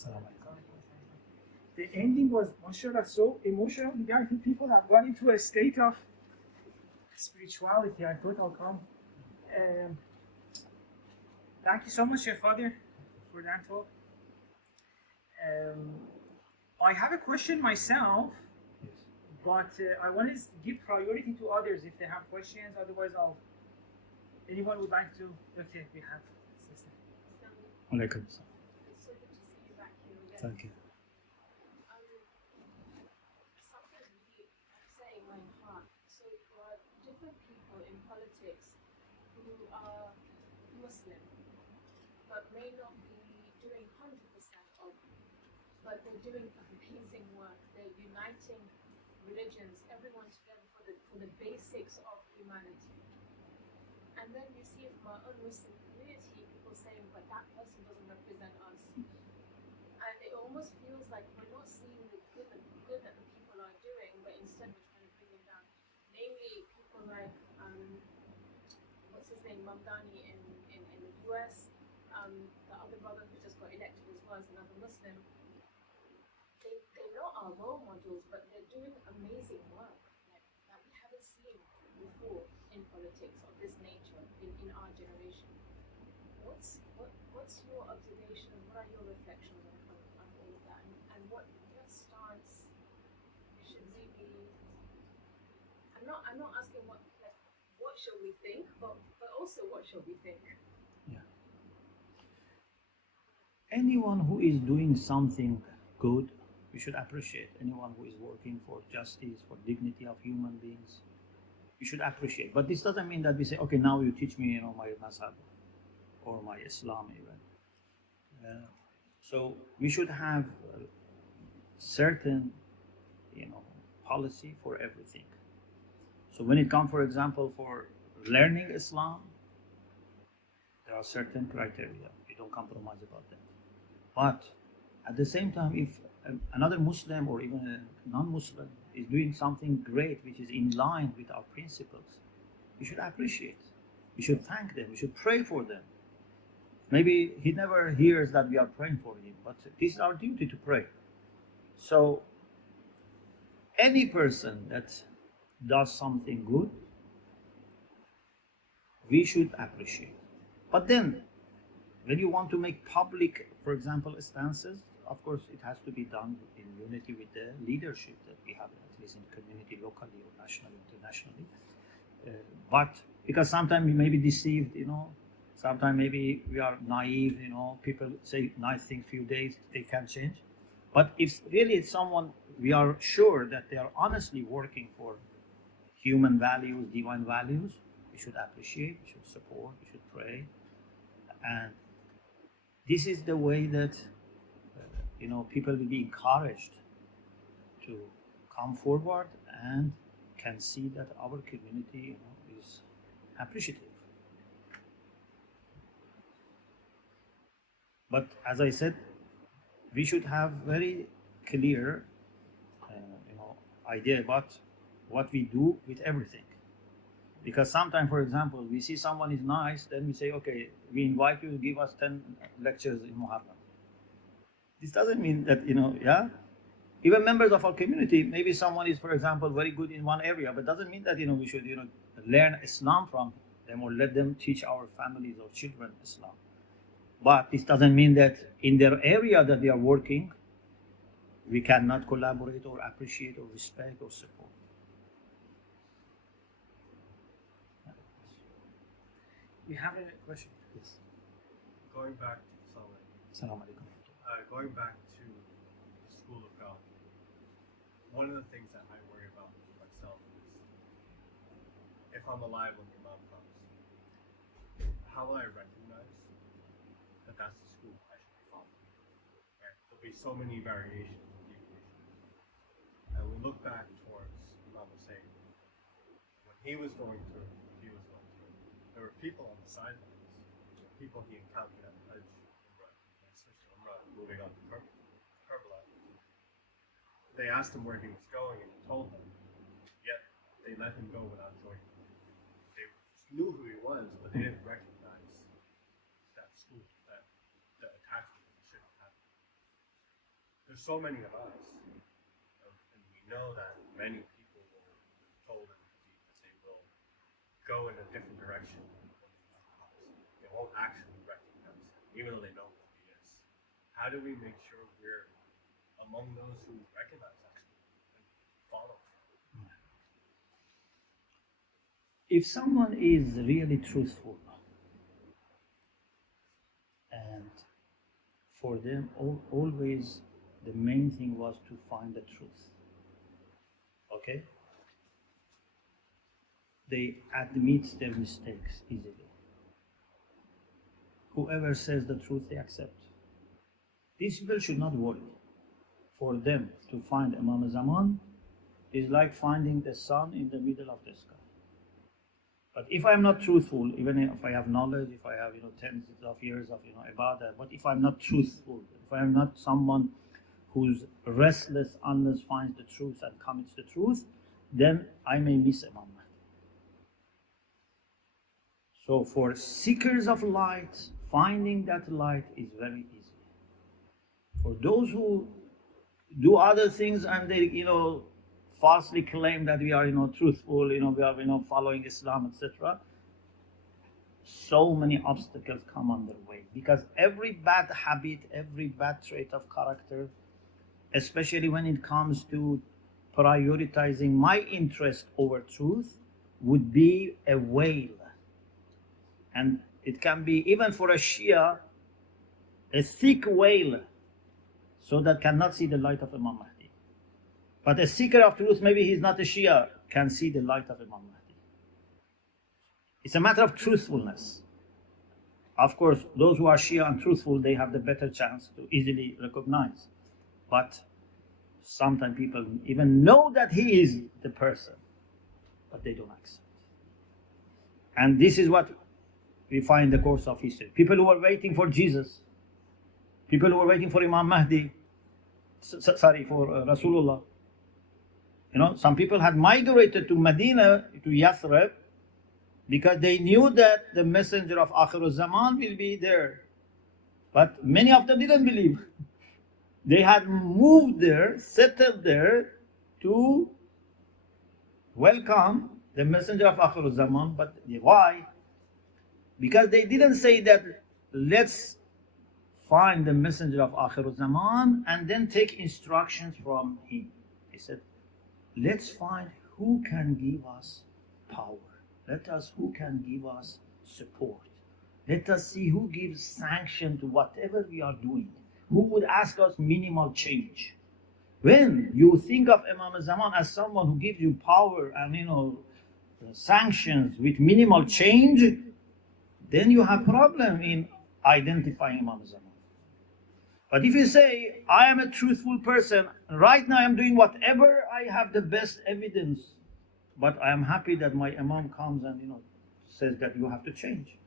Assalamu alaikum. The ending was, mashallah, so emotional. I think people have gone into a state of spirituality. I thought I'll come. Um, Thank you so much, Sheikh Father, for that talk. Um, I have a question myself, Yes. but I want to give priority to others if they have questions. Otherwise, I'll. Anyone would like to? Okay, we have. Sister. Alaikum. It's so good to see you back here again. Thank you. Something really upsetting my heart. So there are different people in politics who are Muslim, but may not be doing 100% of, but they're doing amazing work. They're uniting religions, everyone together for the basics of humanity. And then you see from our own Muslim community, people saying, but that person doesn't represent us. And it almost feels like we're not seeing the good that the people are doing, but instead we're trying to bring them down. Namely, people like, what's his name, Mamdani in the US, the other brother who just got elected as well as another Muslim. They're not our role models, but they're doing amazing work like that we haven't seen before in politics of this nature in our generation. What's your observation? What are your reflections on all of that, and what stance should we be? I'm not asking what shall we think, but also what shall we think? Yeah. Anyone who is doing something good, we should appreciate. Anyone who is working for justice, for dignity of human beings, we should appreciate. But this doesn't mean that we say, okay, now you teach me, my mazhab or my Islam even. So we should have a certain, policy for everything. So when it comes, for example, for learning Islam, there are certain criteria. We don't compromise about that. But at the same time, if another Muslim or even a non-Muslim is doing something great which is in line with our principles, we should appreciate. We should thank them. We should pray for them. Maybe he never hears that we are praying for him, but this is our duty to pray. So any person that does something good, we should appreciate. But then, when you want to make public, for example, stances, of course, it has to be done in unity with the leadership that we have, at least in community, locally or nationally, internationally. But because sometimes we may be deceived, sometimes maybe we are naive, people say nice things few days, they can change. But if really it's someone we are sure that they are honestly working for human values, divine values, we should appreciate, we should support, we should pray. And this is the way that people will be encouraged to come forward and can see that our community is appreciative. But as I said, we should have very clear idea about what we do with everything. Because sometimes, for example, we see someone is nice, then we say, okay, we invite you to give us 10 lectures in Muharram. This doesn't mean that, even members of our community, maybe someone is, for example, very good in one area, but doesn't mean that, we should, learn Islam from them or let them teach our families or children Islam. But this doesn't mean that in their area that they are working, we cannot collaborate or appreciate or respect or support. We have a question. Yes. Going back to Assalamu alaikum. Going back to the school of God, one of the things that I worry about myself is if I'm alive when your mom comes, how will I recognize that that's the school I should be following? Right? There'll be so many variations and deviations. And we look back towards Imam Hussein. When he was going through, there were people on the sidelines, people he encountered at the Hajj, moving on to Karbala. They asked him where he was going, and he told them, yet they let him go without joining them. They knew who he was, but they didn't recognize that school, that attachment that should have happened. there's so many of us, and we know that many people will told in the deep that they will go in a different direction. They won't actually recognize him, even though they know who he is. How do we make sure we're among those who recognize that and follow him? If someone is really truthful, and for them always the main thing was to find the truth, okay, they admit their mistakes easily. Whoever says the truth, they accept. These people should not worry. For them to find Imam Zaman is like finding the sun in the middle of the sky. But if I'm not truthful, even if I have knowledge, if I have tens of years of ibadah, but if I'm not truthful, if I'm not someone who's restless unless finds the truth and commits the truth, then I may miss Imam Mahdi. So for seekers of light, finding that light is very easy. For those who do other things and they falsely claim that we are truthful, we are following Islam, etc., so many obstacles come on their way, because every bad habit, every bad trait of character, especially when it comes to prioritizing my interest over truth, would be a veil. And it can be, even for a Shia, a thick veil, so that cannot see the light of Imam Mahdi. But a seeker of truth, maybe he's not a Shia, can see the light of Imam Mahdi. It's a matter of truthfulness. Of course, those who are Shia and truthful, they have the better chance to easily recognize. But sometimes people even know that he is the person, but they don't accept. And this is what we find in the course of history. People who were waiting for Jesus, people who were waiting for Imam Mahdi, for Rasulullah. Some people had migrated to Medina, to Yathrib, because they knew that the messenger of Akhir Zaman will be there. But many of them didn't believe. They had moved there, settled there to welcome the messenger of Akhir Zaman. But why? Because they didn't say that let's find the messenger of Akhir Zaman and then take instructions from him. He said, let's find who can give us power. Who can give us support. Let us see who gives sanction to whatever we are doing. Who would ask us minimal change. When you think of Imam Zaman as someone who gives you power and sanctions with minimal change, then you have problem in identifying Imam Zaman. But if you say, I am a truthful person, right now I am doing whatever I have the best evidence, but I am happy that my Imam comes and says that you have to change.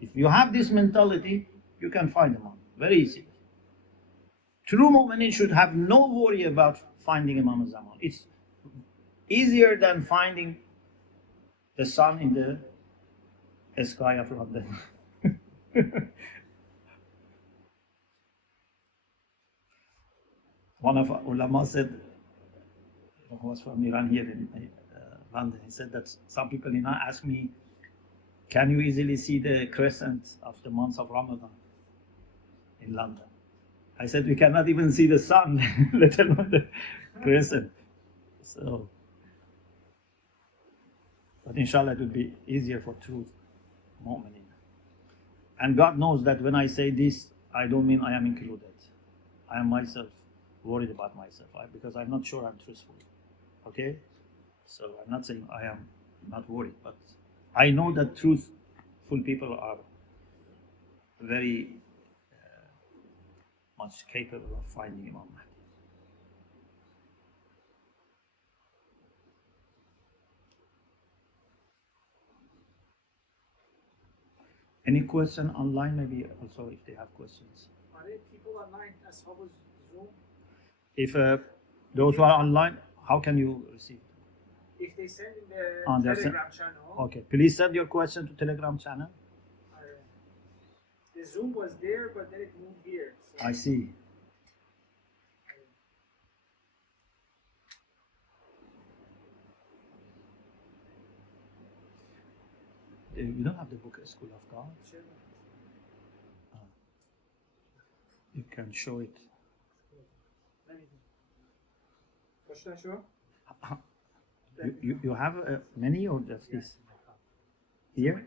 If you have this mentality, you can find Imam very easily. True mu'minin should have no worry about finding Imam Zaman. It's easier than finding the sun in the sky of London. One of our ulama said, who was from Iran here in London, he said that some people ask me, can you easily see the crescent of the month of Ramadan in London? I said, we cannot even see the sun, let alone the crescent. So, but inshallah it will be easier for truth mu'minin. And God knows that when I say this, I don't mean I am included. I am myself worried about myself, because I'm not sure I'm truthful. Okay? So I'm not saying I am not worried, but I know that truthful people are very much capable of finding Imam Mahdi. Any question online? Maybe also if they have questions. Are there people online as well as Zoom? If those who are online, how can you receive? If they send in the On their Telegram channel. Okay, please send your question to Telegram channel. The Zoom was there, but then it moved here. So I see. you don't have the book School of God? You can show it. What should I show? You have many or just this? Here?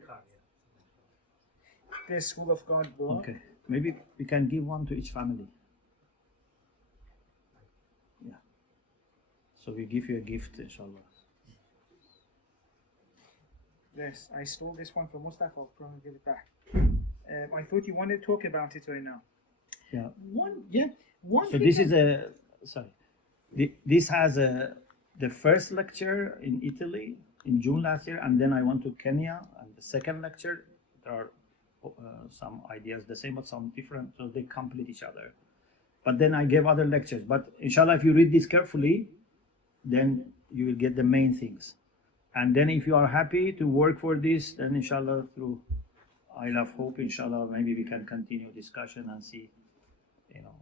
The School of God book. Okay. Maybe we can give one to each family. Yeah. So we give you a gift, inshallah. Yes, I stole this one from Mustafa. I'll probably give it back. I thought you wanted to talk about it right now. Yeah. One So thing this is a sorry. This has the first lecture in Italy in June last year, and then I went to Kenya, and the second lecture there are some ideas the same but some different, so they complete each other. But then I gave other lectures. But inshallah, if you read this carefully, then you will get the main things. And then if you are happy to work for this, then inshallah through I Love Hope, inshallah, maybe we can continue discussion and see,